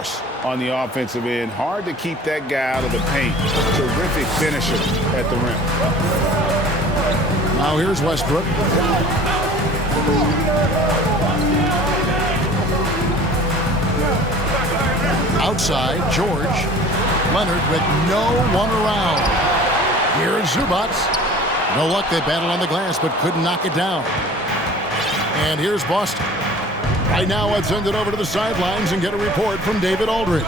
force on the offensive end. Hard to keep that guy out of the paint. Terrific finisher at the rim. Now here's Westbrook. Outside, George. Leonard with no one around. Here's Zubac. No luck, they battled on the glass but couldn't knock it down. And here's Boston. Right now, let's send it over to the sidelines and get a report from David Aldridge.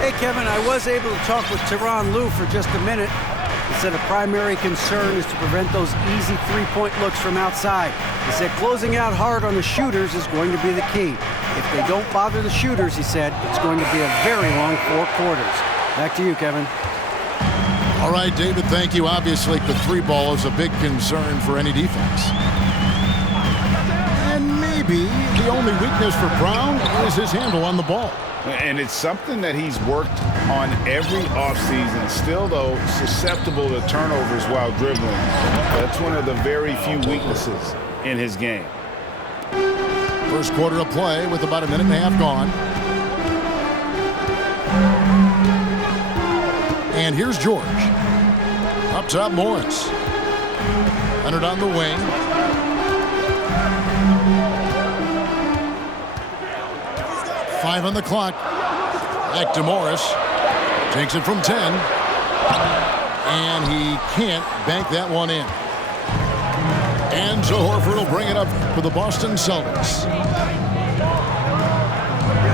Hey, Kevin, I was able to talk with Tyronn Lue for just a minute. He said a primary concern is to prevent those easy three-point looks from outside. He said closing out hard on the shooters is going to be the key. If they don't bother the shooters, he said, it's going to be a very long 4 quarters. Back to you, Kevin. All right, David, thank you. Obviously, the three ball is a big concern for any defense. And maybe the only weakness for Brown is his handle on the ball. And it's something that he's worked on every offseason. Still, though, susceptible to turnovers while dribbling. That's one of the very few weaknesses in his game. First quarter of play with about a minute and a half gone. And here's George. Up top, Morris. Leonard on the wing. Five on the clock. Back to Morris. Takes it from 10. And he can't bank that one in. And so Horford will bring it up for the Boston Celtics.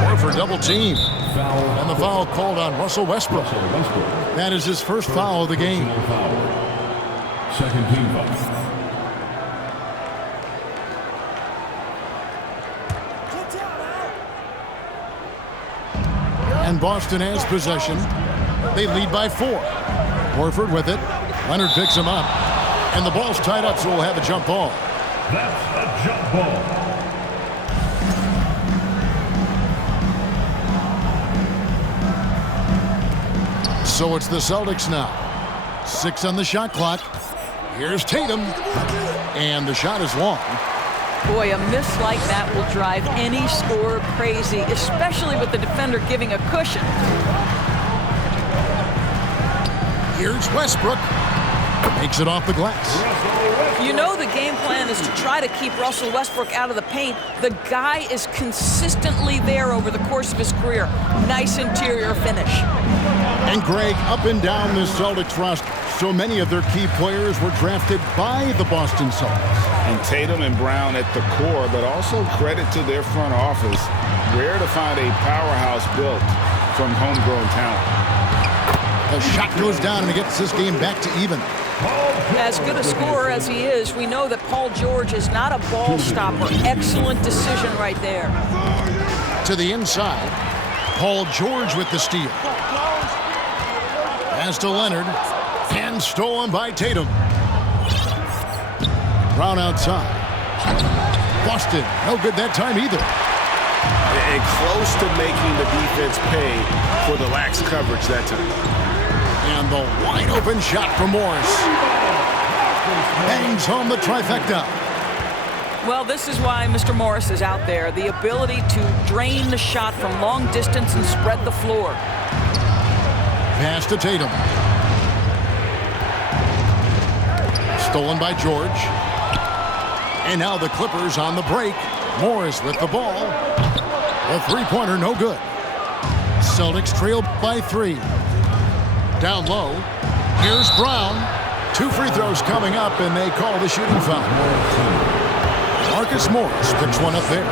Horford double team. And the foul called on Russell Westbrook. That is his first foul of the game. Second team foul. And Boston has possession. They lead by 4. Horford with it. Leonard picks him up. And the ball's tied up, so we'll have a jump ball. That's a jump ball. So it's the Celtics now. 6 on the shot clock. Here's Tatum. And the shot is long. Boy, a miss like that will drive any scorer crazy, especially with the defender giving a cushion. Here's Westbrook. Makes it off the glass. You know the game plan is to try to keep Russell Westbrook out of the paint. The guy is consistently there over the course of his career. Nice interior finish. And Greg, up and down this Celtics roster, so many of their key players were drafted by the Boston Celtics. And Tatum and Brown at the core, but also credit to their front office. Rare to find a powerhouse built from homegrown talent. The shot goes down and he gets this game back to even. As good a scorer as he is, we know that Paul George is not a ball stopper. Excellent decision right there. To the inside, Paul George with the steal. Pass to Leonard, and stolen by Tatum. Brown outside. Boston, no good that time either. And close to making the defense pay for the lax coverage that time. And the wide open shot from Morris. Bangs home the trifecta. Well, this is why Mr. Morris is out there. The ability to drain the shot from long distance and spread the floor. Pass to Tatum. Stolen by George. And now the Clippers on the break. Morris with the ball. The three-pointer no good. Celtics trail by 3. Down low. Here's Brown. 2 free throws coming up, and they call the shooting foul. Marcus Morris picks one up there.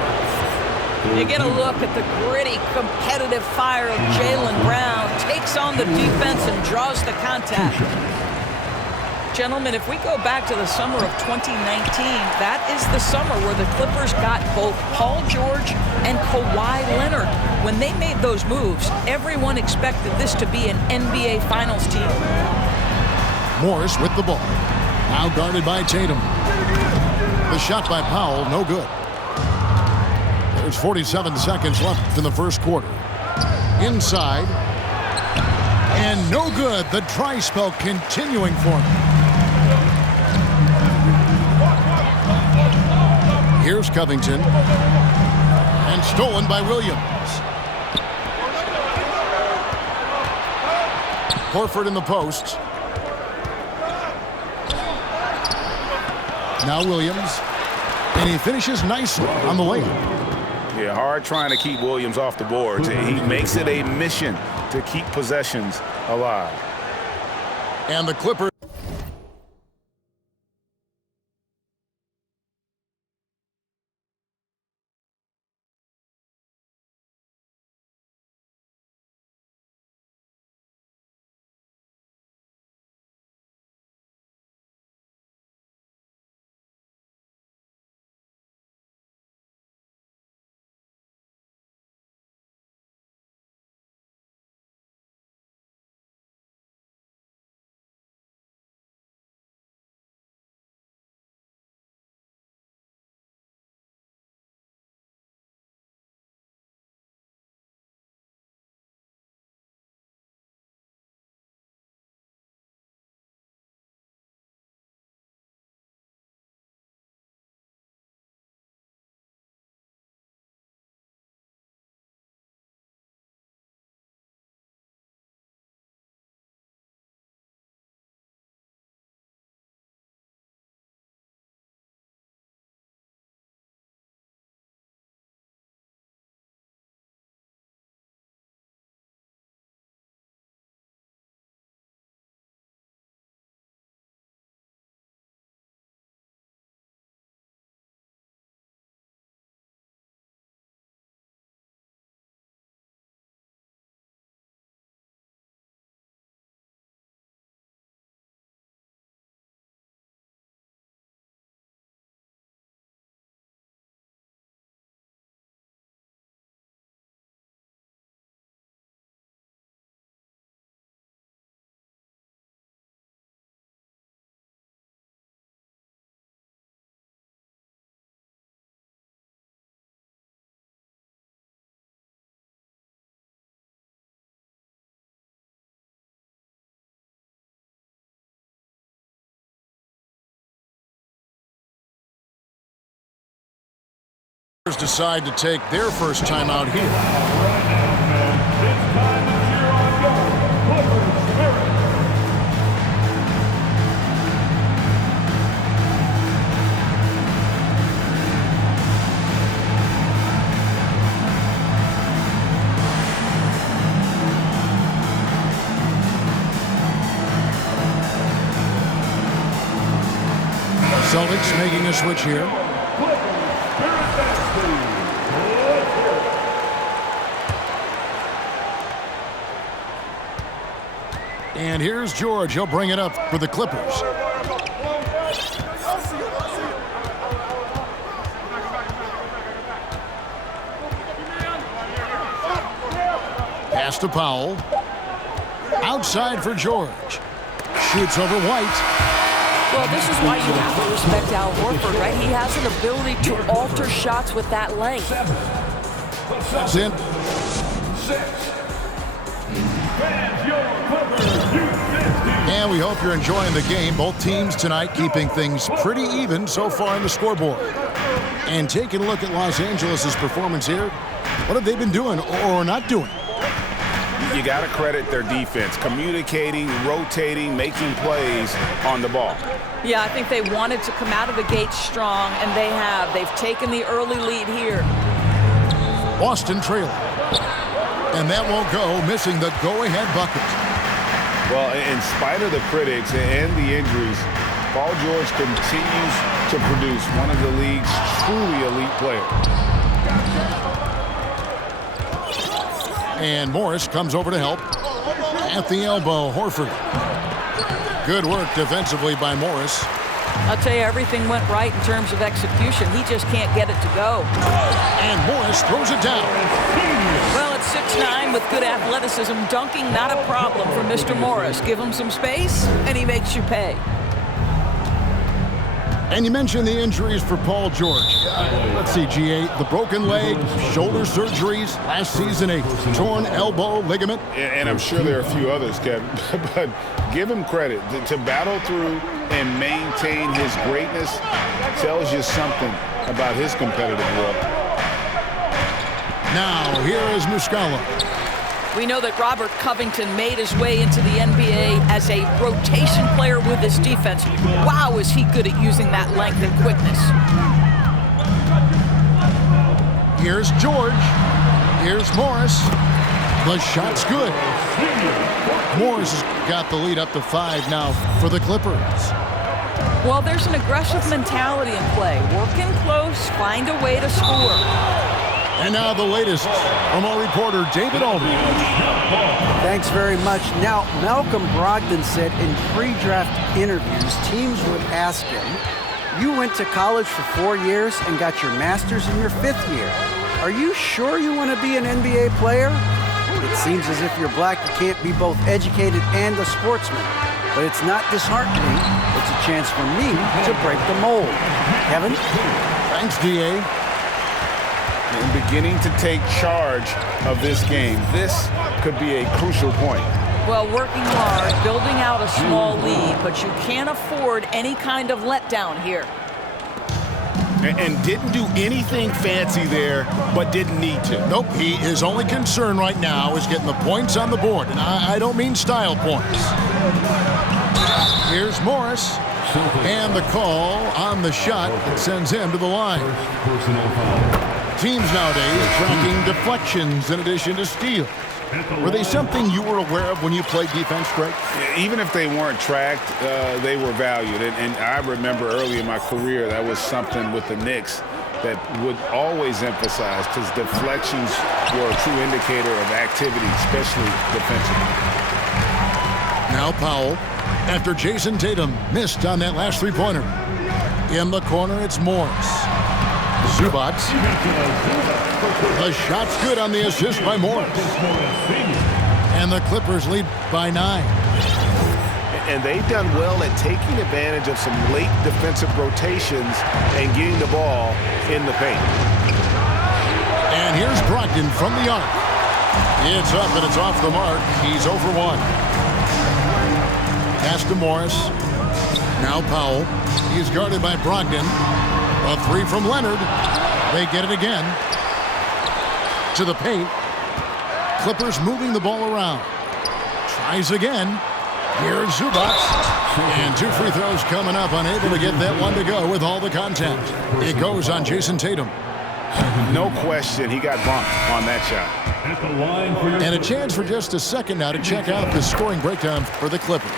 You get a look at the gritty, competitive fire of Jaylen Brown. Takes on the defense and draws the contact. Gentlemen, if we go back to the summer of 2019, that is the summer where the Clippers got both Paul George and Kawhi Leonard. When they made those moves, everyone expected this to be an NBA Finals team. Morris with the ball. Now guarded by Tatum. The shot by Powell, no good. There's 47 seconds left in the first quarter. Inside. And no good. The dry spell continuing for him. Here's Covington. And stolen by Williams. Horford in the post. Now Williams. And he finishes nicely on the layup. Yeah, hard trying to keep Williams off the boards. He makes it a mission to keep possessions alive. And the Clippers. Decide to take their first time out here. Right now, men, it's time to cheer on your Clippers spirit. Celtics making a switch here. And here's George. He'll bring it up for the Clippers. Pass to Powell. Outside for George. Shoots over White. Well, this is why you have to respect Al Horford, right? He has an ability to alter shots with that length. That's it. 6. Fans, your Clippers, U15. And we hope you're enjoying the game. Both teams tonight keeping things pretty even so far on the scoreboard. And taking a look at Los Angeles' performance here. What have they been doing or not doing? You got to credit their defense, communicating, rotating, making plays on the ball. Yeah, I think they wanted to come out of the gate strong, and they have. They've taken the early lead here. Boston trailing. And that won't go, missing the go-ahead bucket. Well, in spite of the critics and the injuries, Paul George continues to produce one of the league's truly elite players. And Morris comes over to help. At the elbow, Horford. Good work defensively by Morris. I'll tell you, everything went right in terms of execution. He just can't get it to go. And Morris throws it down. Well, at 6'9", with good athleticism, dunking not a problem for Mr. Morris. Give him some space, and he makes you pay. And you mentioned the injuries for Paul George. Let's see, G8, the broken leg, shoulder surgeries, last season a torn elbow ligament. And I'm sure there are a few others, Kevin, but give him credit. To battle through and maintain his greatness tells you something about his competitive work. Now, here is Muscala. We know that Robert Covington made his way into the NBA as a rotation player with his defense. Wow, is he good at using that length and quickness. Here's George. Here's Morris. The shot's good. Morris has got the lead up to 5 now for the Clippers. Well, there's an aggressive mentality in play. Working close, find a way to score. And now the latest from our reporter, David Aldridge. Thanks very much. Now, Malcolm Brogdon said in pre-draft interviews, teams would ask him, you went to college for 4 years and got your master's in your 5th year. Are you sure you want to be an NBA player? It seems as if you're black, you can't be both educated and a sportsman. But it's not disheartening. It's a chance for me to break the mold. Kevin? Thanks, D.A. And beginning to take charge of this game. This could be a crucial point. Well, working hard, building out a small lead, but you can't afford any kind of letdown here. And didn't do anything fancy there, but didn't need to. Nope, his only concern right now is getting the points on the board. And I don't mean style points. Here's Morris. And the call on the shot that sends him to the line. Teams nowadays tracking deflections in addition to steals. Were they something you were aware of when you played defense, Greg? Even if they weren't tracked, they were valued. And I remember early in my career, that was something with the Knicks that would always emphasize, because deflections were a true indicator of activity, especially defensively. Now Powell, after Jason Tatum missed on that last three-pointer. In the corner, it's Morris. Zubac. The shot's good on the assist by Morris. And the Clippers lead by 9. And they've done well at taking advantage of some late defensive rotations and getting the ball in the paint. And here's Brogdon from the arc. It's up and it's off the mark. He's 0 for 1. Pass to Morris. Now Powell. He's guarded by Brogdon. A 3 from Leonard. They get it again. To the paint. Clippers moving the ball around. Tries again. Here's Zubac. And 2 free throws coming up. Unable to get that one to go with all the contact. It goes on Jason Tatum. No question, he got bumped on that shot. At the line for your And a chance for just a second now to check out the scoring breakdown for the Clippers.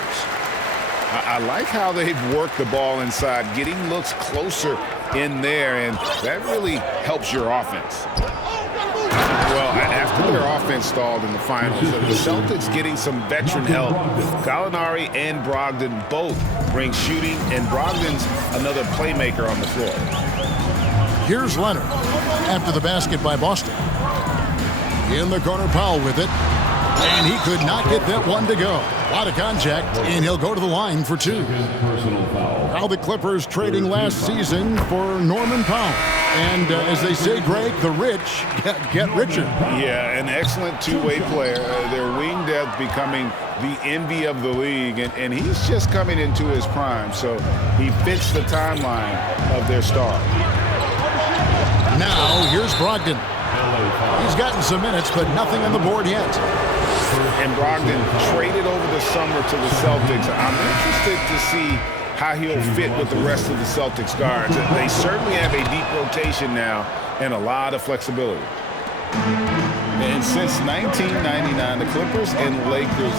I like how they've worked the ball inside, getting looks closer in there, and that really helps your offense. Well, after their offense stalled in the finals, the Celtics getting some veteran help. Gallinari and Brogdon both bring shooting, and Brogdon's another playmaker on the floor. Here's Leonard after the basket by Boston. In the corner, Powell with it. And he could not get that one to go. A lot of contact, and he'll go to the line for 2. Now the Clippers trading last season for Norman Powell. And as they say, Greg, the rich get richer. Yeah, an excellent two-way player. Their wing depth becoming the envy of the league, and he's just coming into his prime, so he fits the timeline of their star. Now, here's Brogdon. He's gotten some minutes, but nothing on the board yet. And Brogdon traded over the summer to the Celtics. I'm interested to see how he'll fit with the rest of the Celtics guards. They certainly have a deep rotation now and a lot of flexibility. And since 1999, the Clippers and Lakers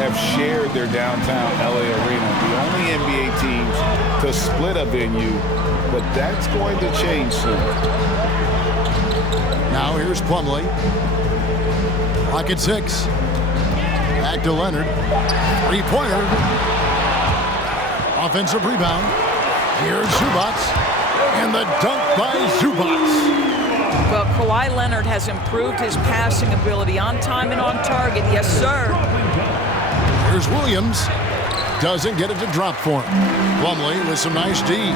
have shared their downtown LA arena, the only NBA teams to split a venue, but that's going to change soon. Now here's Plumlee. Clock at 6. Back to Leonard. 3-pointer. Offensive rebound. Here's Zubac. And the dunk by Zubac. Well, Kawhi Leonard has improved his passing ability on time and on target. Yes, sir. Here's Williams. Doesn't get it to drop for him. Plumlee with some nice D.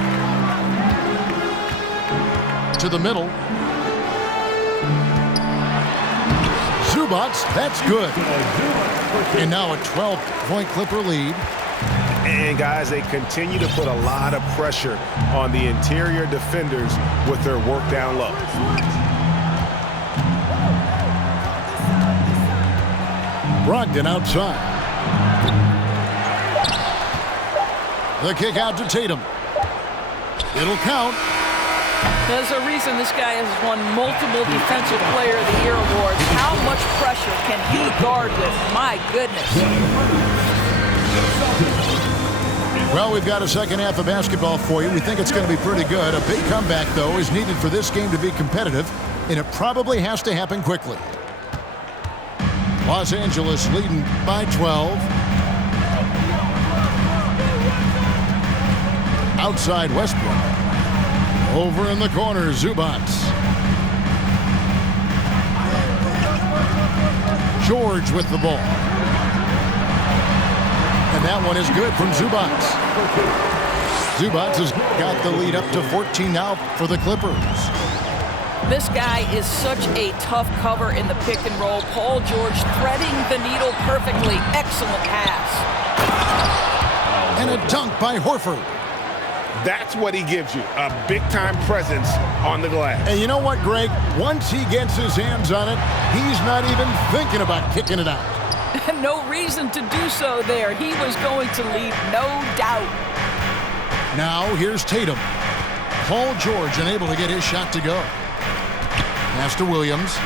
To the middle. Zubac, that's good. And now a 12-point Clipper lead. And guys, they continue to put a lot of pressure on the interior defenders with their work down low. Brogdon outside. The kick out to Tatum. It'll count. There's a reason this guy has won multiple Defensive Player of the Year awards. How much pressure can he guard with? My goodness. Well, we've got a second half of basketball for you. We think it's going to be pretty good. A big comeback, though, is needed for this game to be competitive, and it probably has to happen quickly. Los Angeles leading by 12. Outside Westbrook. Over in the corner, Zubac. George with the ball. And that one is good from Zubac. Zubac has got the lead up to 14 now for the Clippers. This guy is such a tough cover in the pick and roll. Paul George threading the needle perfectly. Excellent pass. And a dunk by Horford. That's what he gives you, a big-time presence on the glass. And you know what, Greg? Once he gets his hands on it, he's not even thinking about kicking it out. No reason to do so there. He was going to leave, no doubt. Now here's Tatum. Paul George unable to get his shot to go. Pass to Williams.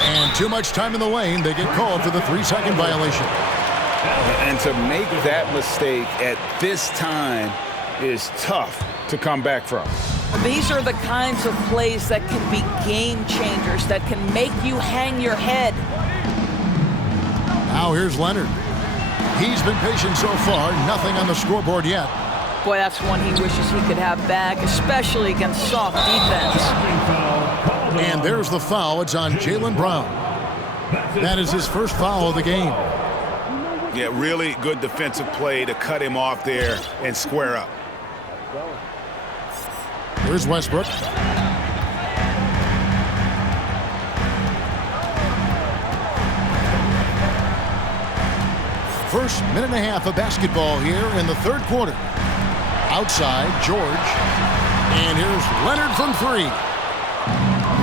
And too much time in the lane. They get called for the 3-second violation. And to make that mistake at this time is tough to come back from. These are the kinds of plays that can be game changers, that can make you hang your head. Now here's Leonard. He's been patient so far. Nothing on the scoreboard yet. Boy, that's one he wishes he could have back, especially against soft defense. And there's the foul. It's on Jaylen Brown. That is his first foul of the game. Yeah, really good defensive play to cut him off there and square up. Here's Westbrook. First minute and a half of basketball here in the third quarter. Outside, George. And here's Leonard from 3.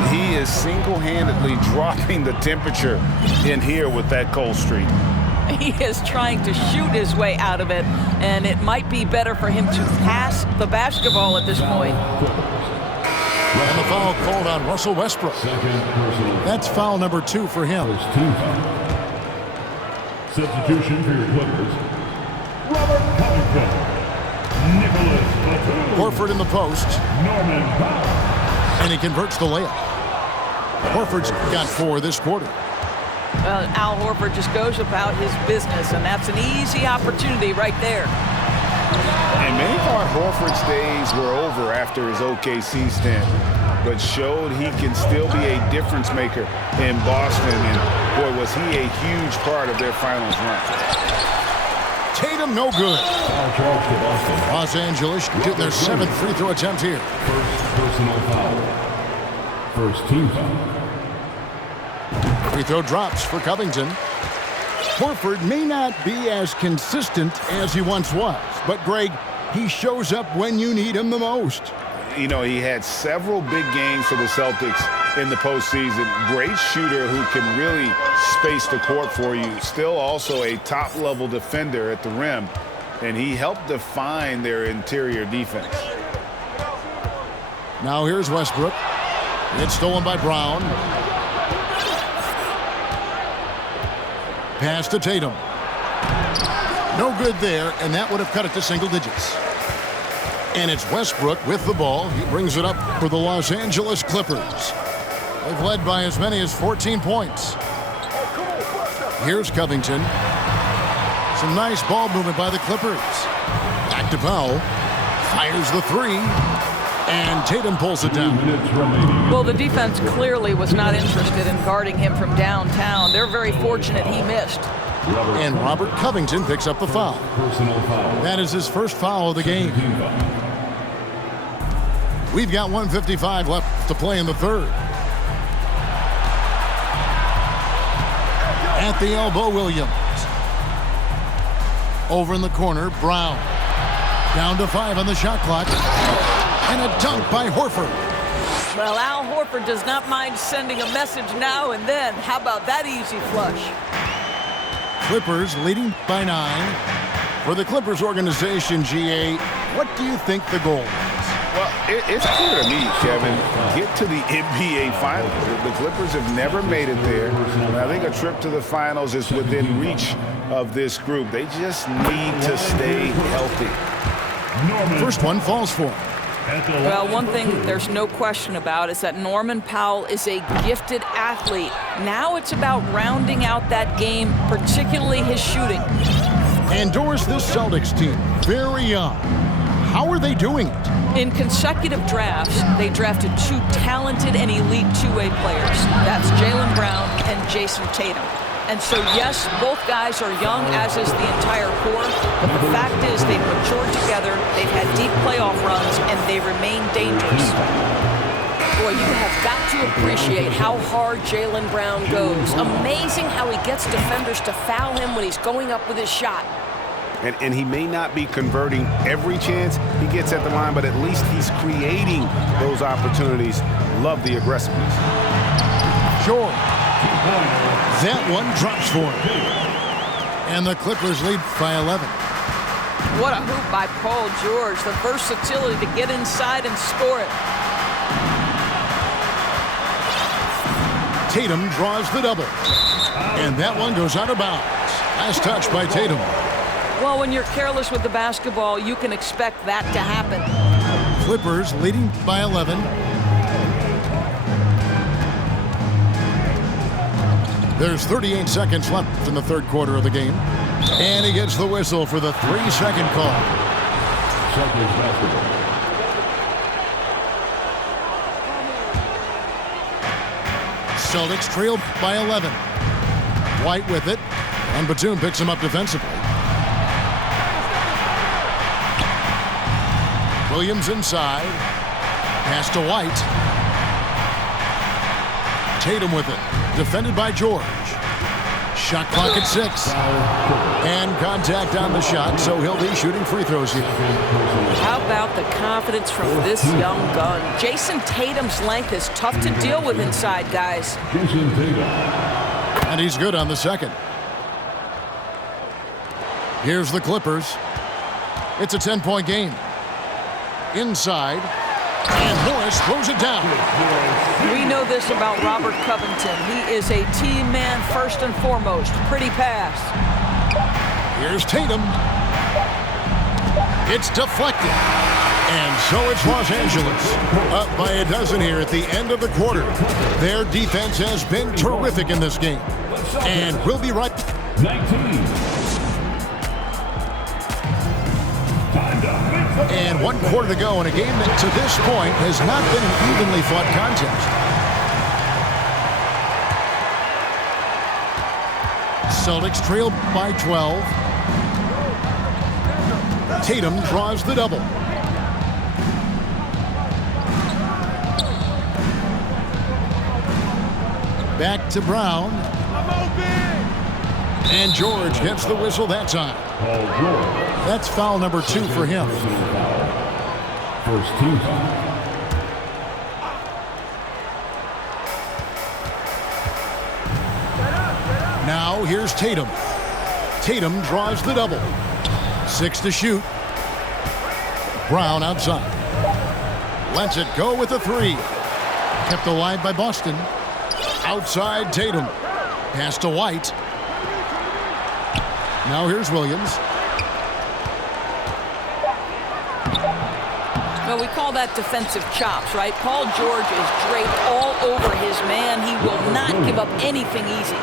He is single-handedly dropping the temperature in here with that cold streak. He is trying to shoot his way out of it, and it might be better for him to pass the basketball at this point. And the foul called on Russell Westbrook. That's foul number 2 for him. Substitution for your Clippers, Robert Covington, Nicholas Batum, Horford in the post. Norman Powell. And he converts the layup. Horford's got 4 this quarter. Al Horford just goes about his business, and that's an easy opportunity right there. And many thought Horford's days were over after his OKC stint, but showed he can still be a difference maker in Boston. And boy, was he a huge part of their finals run. Tatum, no good. Los Angeles getting their 7th free throw attempt here. First personal foul. First team foul. Free throw drops for Covington. Horford may not be as consistent as he once was, but Greg, he shows up when you need him the most. You know, he had several big games for the Celtics in the postseason. Great shooter who can really space the court for you. Still also a top-level defender at the rim, and he helped define their interior defense. Now here's Westbrook. It's stolen by Brown. Pass to Tatum. No good there, and that would have cut it to single digits. And it's Westbrook with the ball. He brings it up for the Los Angeles Clippers. They've led by as many as 14 points. Here's Covington. Some nice ball movement by the Clippers. Back to Powell. Fires the 3. And Tatum pulls it down. Well, the defense clearly was not interested in guarding him from downtown. They're very fortunate he missed. And Robert Covington picks up the foul. That is his first foul of the game. We've got 1:55 left to play in the third. At the elbow, Williams. Over in the corner, Brown. Down to 5 on the shot clock. And a dunk by Horford. Well, Al Horford does not mind sending a message now and then. How about that easy flush? Clippers leading by 9. For the Clippers organization, GA, what do you think the goal is? Well, it's clear to me, Kevin. Get to the NBA Finals. The Clippers have never made it there. And I think a trip to the Finals is within reach of this group. They just need to stay healthy. First one falls for him. Well, one thing there's no question about is that Norman Powell is a gifted athlete. Now it's about rounding out that game, particularly his shooting. And Doris, this Celtics team, very young. How are they doing it? In consecutive drafts, they drafted 2 talented and elite two-way players. That's Jaylen Brown and Jason Tatum. And so, yes, both guys are young, as is the entire core. But the fact is they've matured together, they've had deep playoff runs, and they remain dangerous. Boy, you have got to appreciate how hard Jaylen Brown goes. Amazing how he gets defenders to foul him when he's going up with his shot. And he may not be converting every chance he gets at the line, but at least he's creating those opportunities. Love the aggressiveness. George. That one drops for him. And the Clippers lead by 11. What a hoop by Paul George. The versatility to get inside and score it. Tatum draws the double. And that one goes out of bounds. Nice touch by Tatum. Well, when you're careless with the basketball, you can expect that to happen. Clippers leading by 11. There's 38 seconds left in the third quarter of the game. And he gets the whistle for the 3-second call. Celtics basketball. Celtics trail by 11. White with it. And Batum picks him up defensively. Williams inside. Pass to White. Tatum with it. Defended by George. Shot clock at 6. And contact on the shot, so he'll be shooting free throws here. How about the confidence from this young gun? Jason Tatum's length is tough to deal with inside, guys. And he's good on the second. Here's the Clippers. It's a 10-point game. Inside. And Morris throws it down. We know this about Robert Covington. He is a team man first and foremost. Pretty pass. Here's Tatum. It's deflected. And so it's Los Angeles. Up by a dozen here at the end of the quarter. Their defense has been terrific in this game. And we'll be right. 19. And 1 quarter to go in a game that to this point has not been an evenly fought contest. Celtics trail by 12. Tatum draws the double. Back to Brown. And George gets the whistle that time. Paul George. That's foul number 2 for him. First team. Now here's Tatum. Tatum draws the double. 6 to shoot. Brown outside. Lets it go with a 3. Kept alive by Boston. Outside Tatum. Pass to White. Now here's Williams. Well, we call that defensive chops, right? Paul George is draped all over his man. He will not give up anything easy.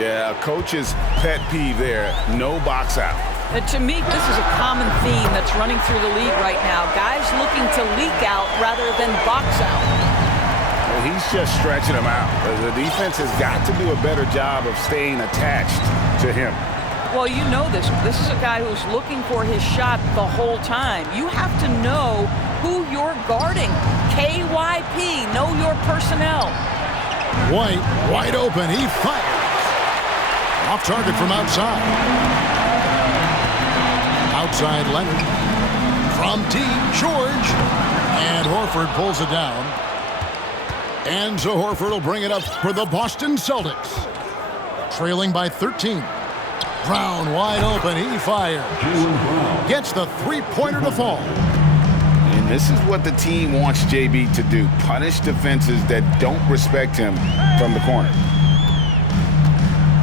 Yeah, coach's pet peeve there. No box out. And to me, this is a common theme that's running through the league right now. Guys looking to leak out rather than box out. Well, he's just stretching them out. The defense has got to do a better job of staying attached to him. Well, you know this. This is a guy who's looking for his shot the whole time. You have to know who you're guarding. KYP, know your personnel. White, wide open. He fires. Off target from outside. Outside Leonard. From deep, George. And Horford pulls it down. And so Horford will bring it up for the Boston Celtics. Trailing by 13. Brown wide open. He fires. Gets the three-pointer to fall. And this is what the team wants JB to do. Punish defenses that don't respect him from the corner.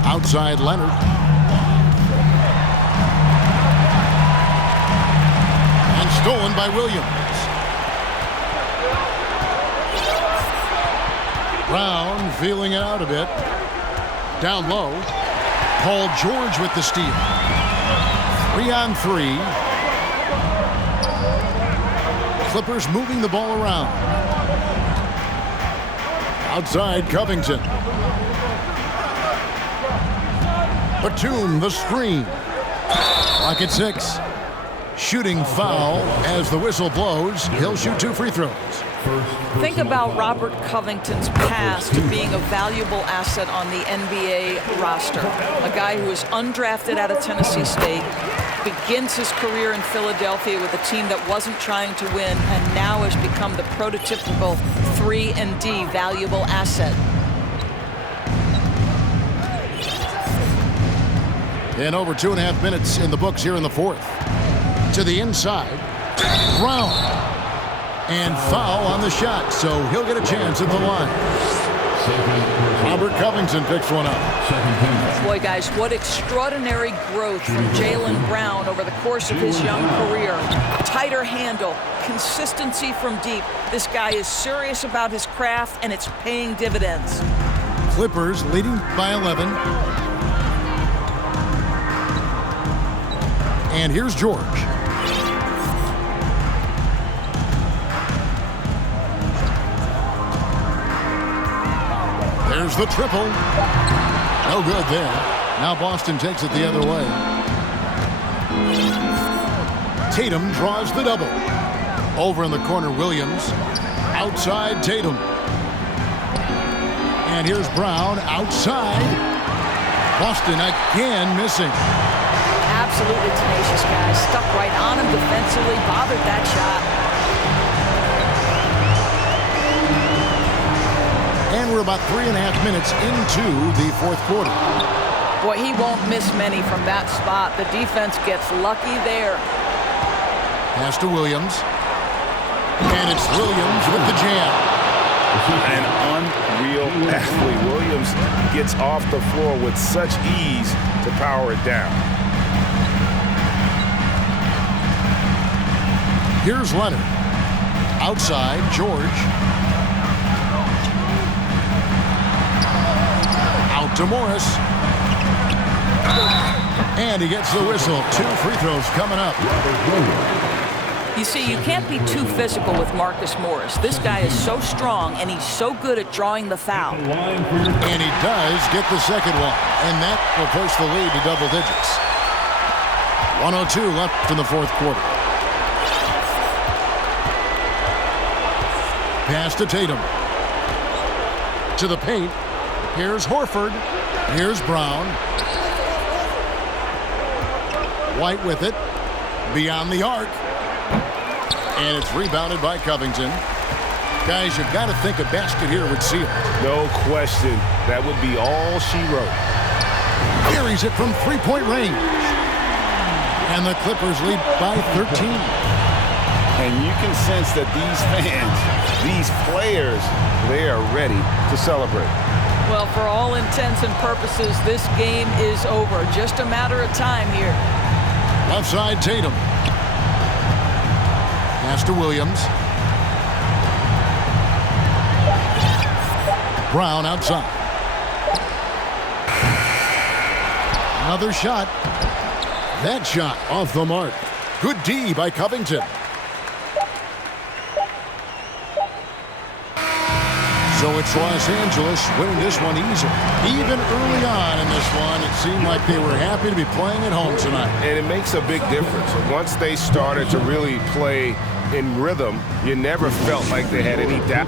Outside Leonard. And stolen by Williams. Brown feeling it out a bit. Down low. Paul George with the steal. 3-on-3. Clippers moving the ball around. Outside Covington. Batum the screen. Clock at 6. Shooting foul as the whistle blows. He'll shoot 2 free throws. Think about Robert Covington's past being a valuable asset on the NBA roster. A guy who was undrafted out of Tennessee State, begins his career in Philadelphia with a team that wasn't trying to win, and now has become the prototypical 3-and-D valuable asset. And over 2.5 minutes in the books here in the fourth. To the inside. Brown. And foul on the shot, so he'll get a chance at the line. Robert Covington picks one up. Boy, guys, what extraordinary growth from Jaylen Brown over the course of his young career. Tighter handle, consistency from deep. This guy is serious about his craft, and it's paying dividends. Clippers leading by 11. And here's George. There's the triple. No good there. Now Boston takes it the other way. Tatum draws the double. Over in the corner, Williams. Outside Tatum. And here's Brown outside. Boston again missing. Absolutely tenacious guy. Stuck right on him defensively. Bothered that shot. And we're about 3.5 minutes into the fourth quarter. Boy, he won't miss many from that spot. The defense gets lucky there. Pass to Williams. And it's Williams with the jam. An unreal athlete. Williams gets off the floor with such ease to power it down. Here's Leonard. Outside, George. Out to Morris. And he gets the whistle. 2 free throws coming up. You see, you can't be too physical with Marcus Morris. This guy is so strong, and he's so good at drawing the foul. And he does get the second one. And that will push the lead to double digits. 1:02 left in the fourth quarter. Pass to Tatum. To the paint. Here's Horford. Here's Brown. White with it. Beyond the arc. And it's rebounded by Covington. Guys, you've got to think a basket here would seal. No question. That would be all she wrote. Carries it from three-point range. And the Clippers lead by 13. And you can sense that these fans, these players, they are ready to celebrate. Well, for all intents and purposes, this game is over. Just a matter of time here. Left side, Tatum. Pass to Williams. Brown outside. Another shot. That shot off the mark. Good D by Covington. So it's Los Angeles winning this one easily. Even early on in this one, it seemed like they were happy to be playing at home tonight. And it makes a big difference. Once they started to really play in rhythm, you never felt like they had any doubt.